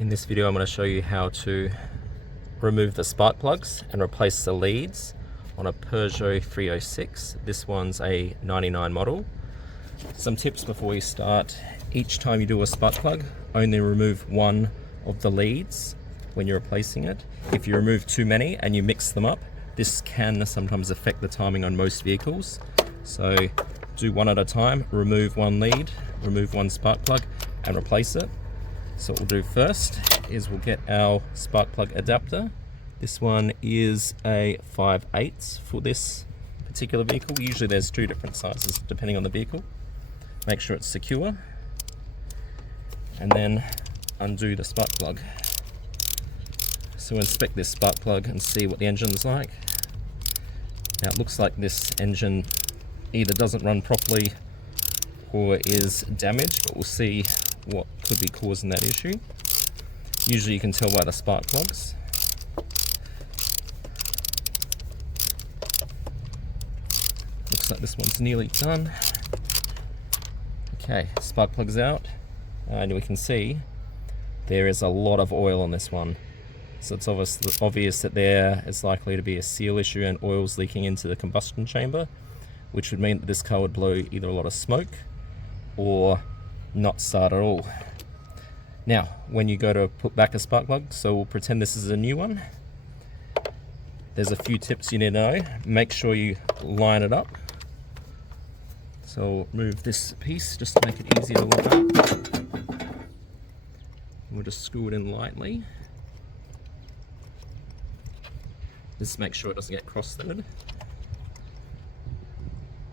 In this video I'm going to show you how to remove the spark plugs and replace the leads on a Peugeot 306. This one's a 99 model. Some tips before you start: each time you do a spark plug, only remove one of the leads when you're replacing it. If you remove too many and you mix them up, this can sometimes affect the timing on most vehicles. So do one at a time, remove one lead, remove one spark plug and replace it. So what we'll do first is we'll get our spark plug adapter. This one is a 5/8 for this particular vehicle. Usually there's two different sizes depending on the vehicle. Make sure it's secure and then undo the spark plug. So inspect this spark plug and see what the engine's like. Now it looks like this engine either doesn't run properly or is damaged, but we'll see what could be causing that issue. Usually you can tell by the spark plugs. Looks like this one's nearly done. Okay, spark plug's out, and we can see there is a lot of oil on this one. So it's obvious that there is likely to be a seal issue and oil's leaking into the combustion chamber, which would mean that this car would blow either a lot of smoke or not start at all. Now, when you go to put back a spark plug, so we'll pretend this is a new one, there's a few tips you need to know. Make sure you line it up. So I'll move this piece just to make it easier to line up. We'll just screw it in lightly. Just make sure it doesn't get cross-threaded.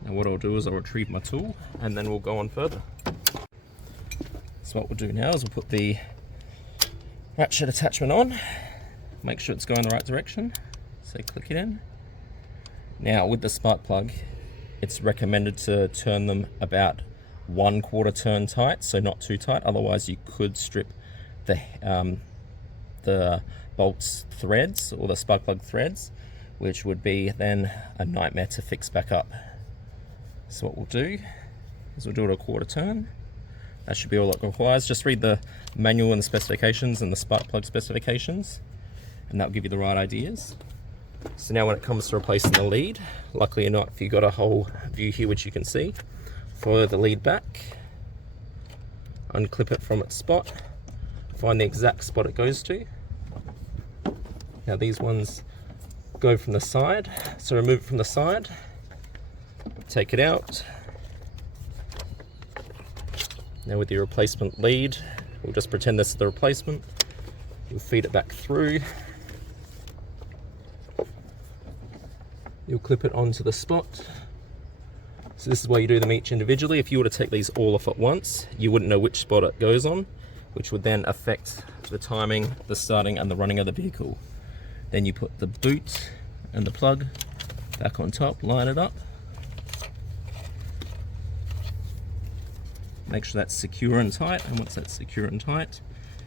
And what I'll do is I'll retrieve my tool and then we'll go on further. So what we'll do now is we'll put the ratchet attachment on, make sure it's going the right direction, so click it in. Now with the spark plug, it's recommended to turn them about 1/4 turn tight, so not too tight, otherwise you could strip the bolts threads or the spark plug threads, which would be then a nightmare to fix back up. So what we'll do is we'll do it a 1/4 turn. That should be all it requires. Just read the manual and the specifications and the spark plug specifications, and that'll give you the right ideas. So now when it comes to replacing the lead, luckily or not, if you've got a whole view here which you can see, follow the lead back, unclip it from its spot, find the exact spot it goes to. Now these ones go from the side, so remove it from the side, take it out. Now with your replacement lead, we'll just pretend this is the replacement. You'll feed it back through. You'll clip it onto the spot. So this is why you do them each individually. If you were to take these all off at once, you wouldn't know which spot it goes on, which would then affect the timing, the starting and the running of the vehicle. Then you put the boot and the plug back on top, line it up. Make sure that's secure and tight, and once that's secure and tight,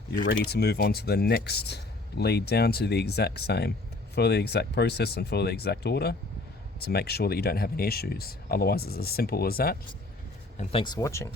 you're ready to move on to the next lead down to the exact same. Follow the exact process and follow the exact order to make sure that you don't have any issues. Otherwise it's as simple as that. And thanks for watching.